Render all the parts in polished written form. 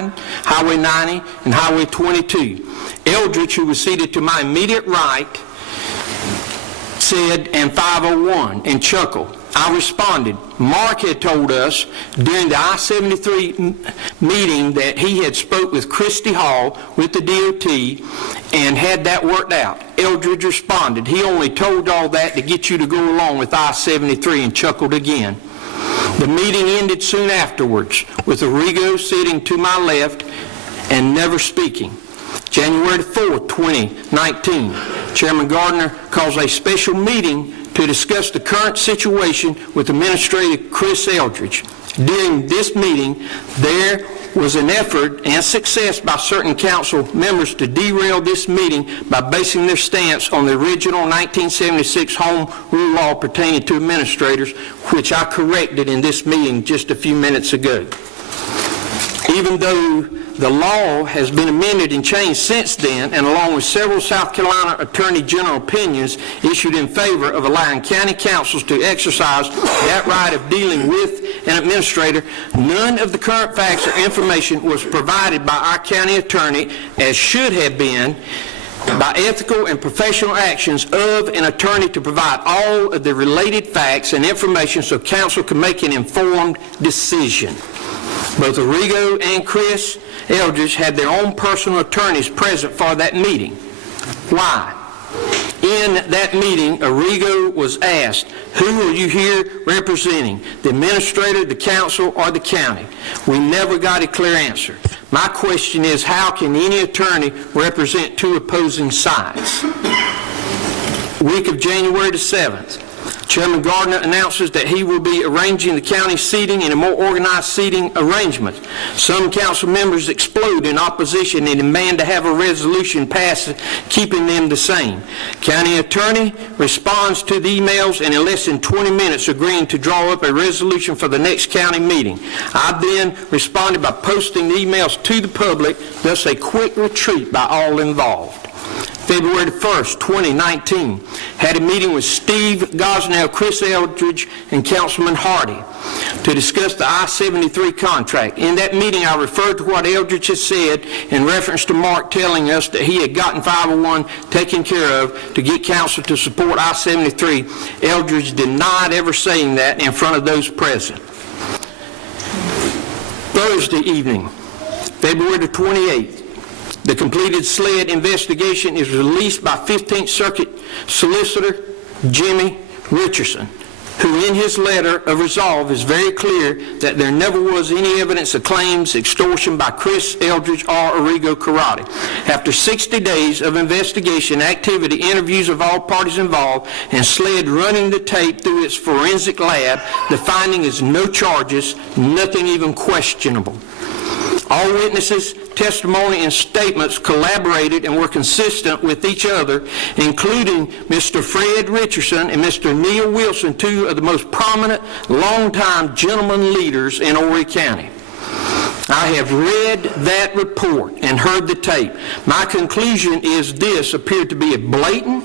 9, Highway 90, and Highway 22. Eldridge, who was seated to my immediate right, said, and 501, and chuckled. I responded. Mark had told us during the I-73 meeting that he had spoke with Christy Hall with the DOT and had that worked out. Eldridge responded. He only told all that to get you to go along with I-73, and chuckled again. The meeting ended soon afterwards with Arrigo sitting to my left and never speaking. January 4, 2019, Chairman Gardner calls a special meeting to discuss the current situation with Administrator Chris Eldridge. During this meeting, there was an effort and success by certain council members to derail this meeting by basing their stance on the original 1976 Home Rule Law pertaining to administrators, which I corrected in this meeting just a few minutes ago. Even though the law has been amended and changed since then, and along with several South Carolina Attorney General opinions issued in favor of allowing county councils to exercise that right of dealing with an administrator, none of the current facts or information was provided by our county attorney, as should have been, by ethical and professional actions of an attorney to provide all of the related facts and information so council can make an informed decision. Both Arrigo and Chris Eldridge had their own personal attorneys present for that meeting. Why? In that meeting, Arrigo was asked, who are you here representing, the administrator, the council, or the county? We never got a clear answer. My question is, how can any attorney represent two opposing sides? Week of January the 7th. Chairman Gardner announces that he will be arranging the county seating in a more organized seating arrangement. Some council members explode in opposition and demand to have a resolution passed keeping them the same. County attorney responds to the emails and in less than 20 minutes agreeing to draw up a resolution for the next county meeting. I then responded by posting the emails to the public, thus a quick retreat by all involved. February 1st, 2019, had a meeting with Steve Gosnell, Chris Eldridge, and Councilman Hardy to discuss the I-73 contract. In that meeting, I referred to what Eldridge had said in reference to Mark telling us that he had gotten 501 taken care of to get council to support I-73. Eldridge denied ever saying that in front of those present. Thursday evening, February the 28th, the completed SLED investigation is released by 15th Circuit Solicitor Jimmy Richardson, who in his letter of resolve is very clear that there never was any evidence of claims extortion by Chris Eldridge or Arrigo Karate. After 60 days of investigation, activity, interviews of all parties involved, and SLED running the tape through its forensic lab, the finding is no charges, nothing even questionable. All witnesses, testimony, and statements collaborated and were consistent with each other, including Mr. Fred Richardson and Mr. Neil Wilson, two of the most prominent, longtime gentleman leaders in Horry County. I have read that report and heard the tape. My conclusion is this appeared to be a blatant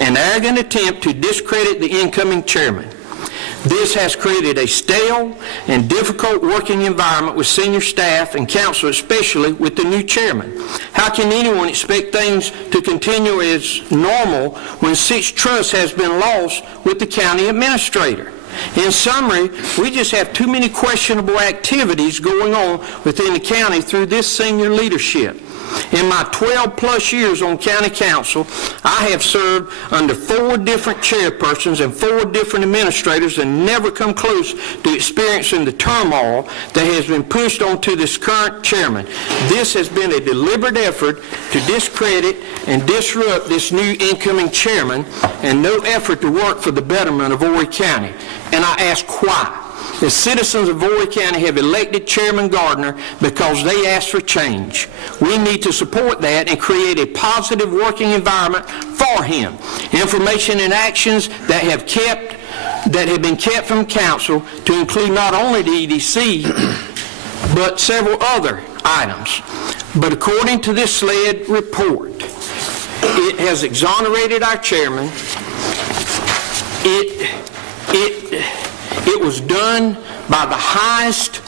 and arrogant attempt to discredit the incoming chairman. This has created a stale and difficult working environment with senior staff and council, especially with the new chairman. How can anyone expect things to continue as normal when such trust has been lost with the county administrator? In summary, we just have too many questionable activities going on within the county through this senior leadership. In my 12-plus years on county council, I have served under 4 different chairpersons and 4 different administrators and never come close to experiencing the turmoil that has been pushed onto this current chairman. This has been a deliberate effort to discredit and disrupt this new incoming chairman and no effort to work for the betterment of Horry County. And I ask why. The citizens of Horry County have elected Chairman Gardner because they asked for change. We need to support that and create a positive working environment for him. Information and actions that have been kept from council to include not only the EDC, but several other items. But according to this SLED report, it has exonerated our chairman. It was done by the highest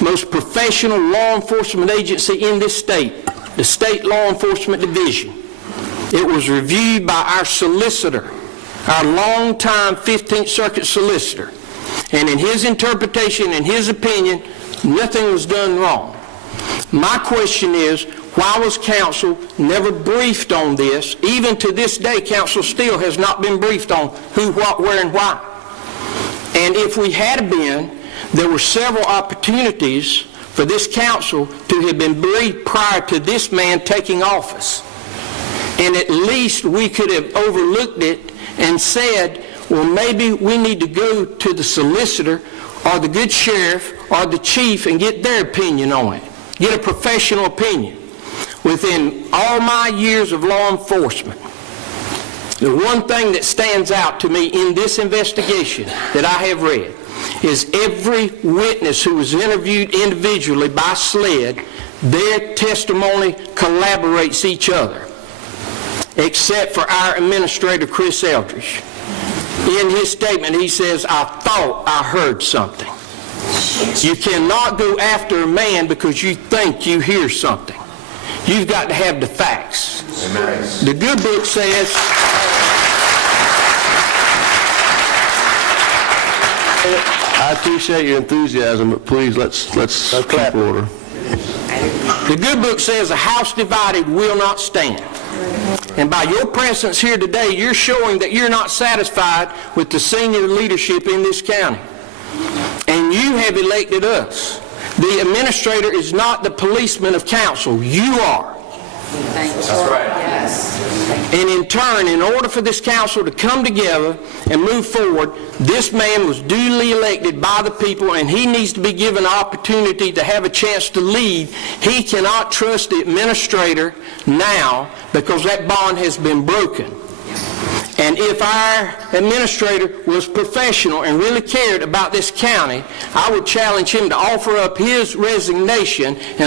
most professional law enforcement agency in this state, the State Law Enforcement Division. It was reviewed by our solicitor, our longtime 15th Circuit solicitor, and in his interpretation and his opinion, nothing was done wrong. My question is, why was council never briefed on this? Even to this day, council still has not been briefed on who, what, where, and why. And if we had been, there were several opportunities for this council to have been briefed prior to this man taking office. And at least we could have overlooked it and said, well, maybe we need to go to the solicitor or the good sheriff or the chief and get their opinion on it. Get a professional opinion. Within all my years of law enforcement, the one thing that stands out to me in this investigation that I have read is every witness who was interviewed individually by SLED, their testimony collaborates each other, except for our administrator, Chris Eldridge. In his statement, he says, I thought I heard something. You cannot go after a man because you think you hear something. You've got to have the facts. Amen. The good book says, I appreciate your enthusiasm, but please let's keep order. The good book says, a house divided will not stand. And by your presence here today, you're showing that you're not satisfied with the senior leadership in this county. And you have elected us. The administrator is not the policeman of council. You are. That's right. Yes. And in turn, in order for this council to come together and move forward, this man was duly elected by the people, and he needs to be given an opportunity to have a chance to lead. He cannot trust the administrator now because that bond has been broken. And if our administrator was professional and really cared about this county, I would challenge him to offer up his resignation and